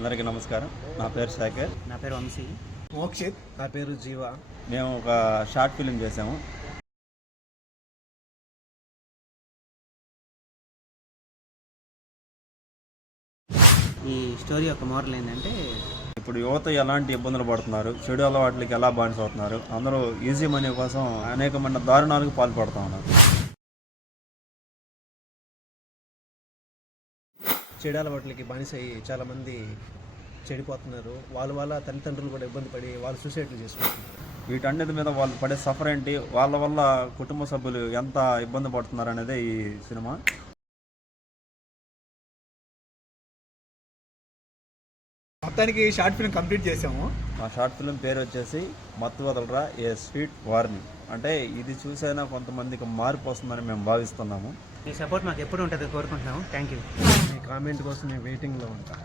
అందరికీ నమస్కారం. నా పేరు శేఖర్. నా పేరు వంశీ. మోక్షిత్. నా పేరు జీవ. మేము ఒక షార్ట్ ఫిలిం చేసాము. ఈ స్టోరీ యొక్క మోరల్ ఏంటంటే, ఇప్పుడు యువత ఎలాంటి ఇబ్బందులు పడుతున్నారు, చెడు అలవాట్లకి ఎలా బానిస అవుతున్నారు, అందరూ ఈజీ మనీ కోసం అనేకమైన దారుణాలకు పాల్పడుతూ ఉన్నారు. చెడు అలవాట్లకి బానిస అయ్యి చాలామంది చెడిపోతున్నారు. వాళ్ళ వల్ల తల్లిదండ్రులు కూడా ఇబ్బంది పడి వాళ్ళు సూసైడ్లు చేసుకుంటున్నారు. వీటన్నిటి మీద వాళ్ళు పడే సఫర్ ఏంటి, వాళ్ళ వల్ల కుటుంబ సభ్యులు ఎంత ఇబ్బంది పడుతున్నారు అనేదే ఈ సినిమా. మొత్తానికి షార్ట్ ఫిల్మ్ కంప్లీట్ చేసాము. మా షార్ట్ ఫిలిం పేరు వచ్చేసి మత్తు వదలరా ఏ స్వీట్ వార్నింగ్. అంటే ఇది చూసైనా కొంతమందికి మార్పు వస్తుందని మేము భావిస్తున్నాము. మీ సపోర్ట్ మాకు ఎప్పుడు ఉంటుందో కోరుకుంటున్నాము. Thank you. మీ కామెంట్ కోసం మేము వెయిటింగ్లో ఉంటాం.